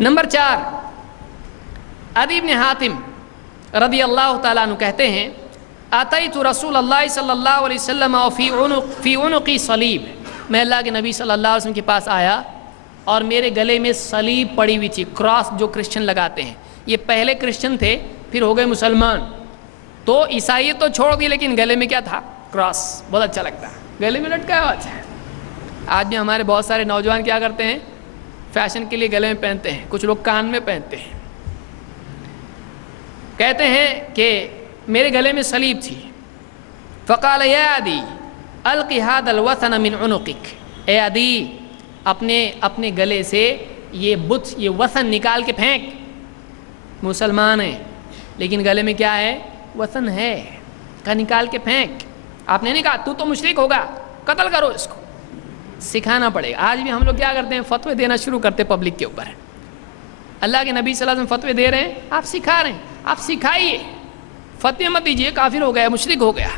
Number 4، Adi بن حاتم رضی اللہ تعالیٰ عنہ کہتے ہیں اتیت رسول اللہ صلی اللہ علیہ وسلم فی عنقی صلیب، میں اللہ کے نبی صلی اللہ علیہ وسلم کے پاس آیا اور میرے گلے میں صلیب پڑی ہوئی تھی، کراس جو کرسچن لگاتے ہیں۔ یہ پہلے کرسچن تھے، پھر ہو گئے مسلمان، تو عیسائیت تو چھوڑ دی لیکن گلے میں کیا تھا؟ کراس۔ بہت اچھا لگتا ہے، گلے میں لٹکا ہوا اچھا ہے۔ آج بھی ہمارے بہت سارے نوجوان کیا کرتے ہیں؟ فیشن کے لیے گلے میں پہنتے ہیں، کچھ لوگ کان میں پہنتے ہیں۔ کہتے ہیں کہ میرے گلے میں صلیب تھی۔ فقال یا عدی الق ھذا الوثن من عنقک، اے عدی اپنے گلے سے یہ بت، یہ وثن نکال کے پھینک۔ مسلمان ہیں لیکن گلے میں کیا ہے؟ وثن ہے، کہا نکال کے پھینک۔ آپ نے نہیں کہا تو مشرک ہوگا، قتل کرو اس کو، سکھانا پڑے گا۔ آج بھی ہم لوگ کیا کرتے ہیں؟ فتوے دینا شروع کرتے پبلک کے اوپر۔ اللہ کے نبی صلی اللہ علیہ وسلم فتوے دے رہے ہیں، آپ سکھا رہے ہیں، آپ سکھائیے، فتوے مت دیجیے کافر ہو گیا، مشرک ہو گیا۔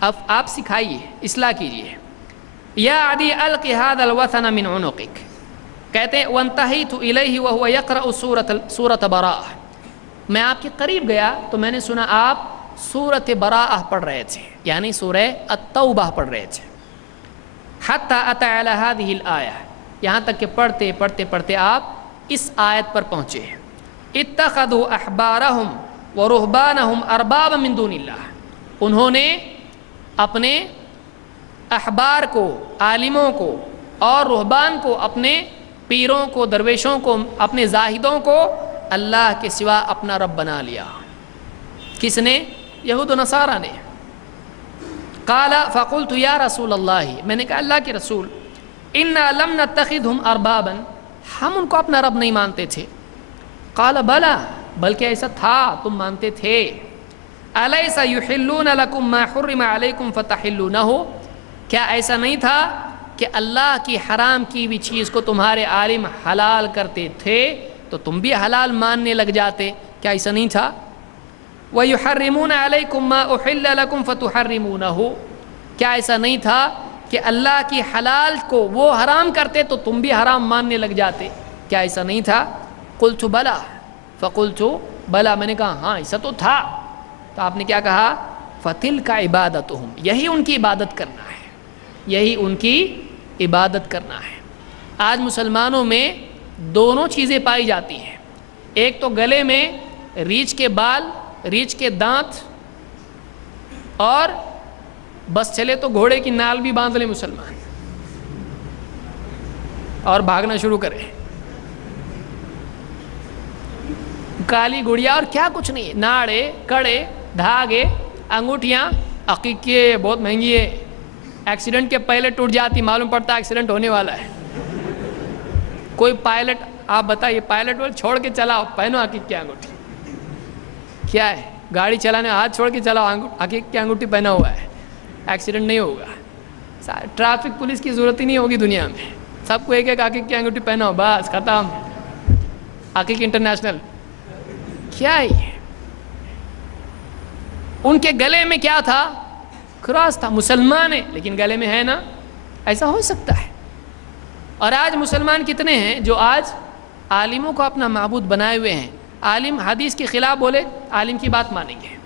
اب آپ سکھائیے، اصلاح کیجیے۔ یا عدی الق ھذا الوثن من عنقک، کہتے ہیں وانتہیت الیہ وہو یقرأ سورۃ براءہ، میں آپ کے قریب گیا تو میں نے سنا آپ سورۃ براءہ پڑھ رہے تھے، یعنی سورہ التوبہ پڑھ رہے تھے۔ حتی اتی علی ھذہ الآیہ، یہاں تک کہ پڑھتے پڑھتے پڑھتے آپ اس آیت پر پہنچے، اتخذوا احبارہم ورہبانہم اربابا من دون اللہ، انہوں نے اپنے احبار کو، عالموں کو اور رہبان کو، اپنے پیروں کو، درویشوں کو، اپنے زاہدوں کو اللہ کے سوا اپنا رب بنا لیا۔ کس نے؟ یہود و نصارہ نے۔ قال فقلت یا رسول اللہ، میں نے کہا اللہ کے رسول، انا لم نتخذهم اربابا، ہم ان کو اپنا رب نہیں مانتے تھے۔ قال بلا، بلکہ ایسا تھا، تم مانتے تھے۔ الیس یحلون لکم ما حرم علیکم فتحلونہ، کیا ایسا نہیں تھا کہ اللہ کی حرام کی بھی چیز کو تمہارے عالم حلال کرتے تھے تو تم بھی حلال ماننے لگ جاتے؟ کیا ایسا نہیں تھا؟ وَيُحَرِّمُونَ عَلَيْكُمْ مَا أُحِلَّ لَكُمْ فَتُحَرِّمُونَهُ، کیا ایسا نہیں تھا کہ اللہ کی حلال کو وہ حرام کرتے تو تم بھی حرام ماننے لگ جاتے؟ کیا ایسا نہیں تھا؟ قُلْتُ بَلَا، فَقُلْتُ بَلَا، میں نے کہا ہاں ایسا تو تھا۔ تو آپ نے کیا کہا؟ فَتِلْكَ عِبَادَتُهُمْ، یہی ان کی عبادت کرنا ہے، یہی ان کی عبادت کرنا ہے۔ آج مسلمانوں میں دونوں چیزیں پائی جاتی ہیں، ایک تو گلے میں ریچھ کے بال، ریچھ کے دانت، اور بس چلے تو گھوڑے کی نال بھی باندھ لے مسلمان اور بھاگنا شروع کرے، کالی گڑیا اور کیا کچھ نہیں، ناڑے، کڑے، دھاگے، انگوٹھیاں، عقیقے بہت مہنگی ہے، ایکسیڈنٹ کے پہلے ٹوٹ جاتی، معلوم پڑتا ایکسیڈنٹ ہونے والا ہے۔ کوئی پائلٹ، آپ بتائیے پائلٹ وہ چھوڑ کے چلاؤ، پہنو عقیق کی انگوٹھی، کیا ہے؟ گاڑی چلانے ہاتھ چھوڑ کے چلاؤ، عقیق کی انگوٹھی پہنا ہوا ہے، ایکسیڈنٹ نہیں ہوگا۔ ٹریفک پولیس کی ضرورت ہی نہیں ہوگی دنیا میں، سب کو ایک ایک عقیق کی انگوٹھی پہنا ہو، بس ختم، عقیق انٹرنیشنل۔ کیا ہے یہ؟ ان کے گلے میں کیا تھا؟ کراس تھا۔ مسلمان ہے لیکن گلے میں ہے نا، ایسا ہو سکتا ہے۔ اور آج مسلمان کتنے ہیں جو آج عالموں کو اپنا معبود بنائے ہوئے ہیں؟ عالم حدیث کے خلاف بولے، عالم کی بات مانیں گے،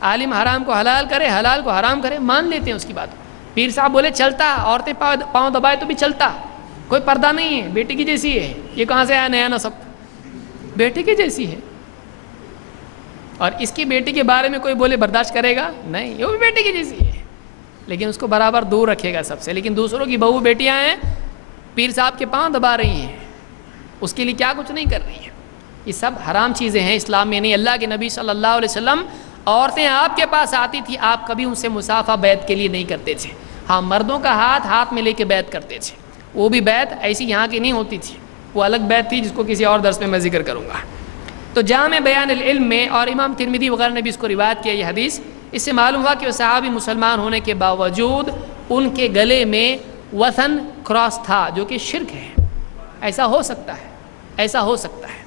عالم حرام کو حلال کرے، حلال کو حرام کرے، مان لیتے ہیں اس کی بات۔ پیر صاحب بولے چلتا، عورتیں پاؤں دبائے تو بھی چلتا، کوئی پردہ نہیں ہے، بیٹی کی جیسی ہے۔ یہ کہاں سے آیا نیا نسب؟ بیٹی کی جیسی ہے۔ اور اس کی بیٹی کے بارے میں کوئی بولے برداشت کرے گا؟ نہیں، یہ بھی بیٹی کی جیسی ہے، لیکن اس کو برابر دور رکھے گا سب سے۔ لیکن دوسروں کی بہو بیٹیاں ہیں، پیر صاحب کے پاؤں دبا رہی ہیں، اس کے لیے کیا کچھ نہیں کر رہی ہیں۔ یہ سب حرام چیزیں ہیں، اسلام میں نہیں۔ اللہ کے نبی صلی اللہ علیہ وسلم، عورتیں آپ کے پاس آتی تھی، آپ کبھی ان سے مسافہ بیعت کے لیے نہیں کرتے تھے۔ ہاں، مردوں کا ہاتھ میں لے کے بیعت کرتے تھے، وہ بھی بیعت ایسی یہاں کی نہیں ہوتی تھی، وہ الگ بیعت تھی جس کو کسی اور درس میں میں ذکر کروں گا۔ تو جامع بیان العلم میں، اور امام ترمذی وغیرہ نے بھی اس کو روایت کیا یہ حدیث، اس سے معلوم ہوا کہ وہ صحابی مسلمان ہونے کے باوجود ان کے گلے میں وثن کراس تھا، جو کہ شرک ہے۔ ایسا ہو سکتا ہے، ایسا ہو سکتا ہے۔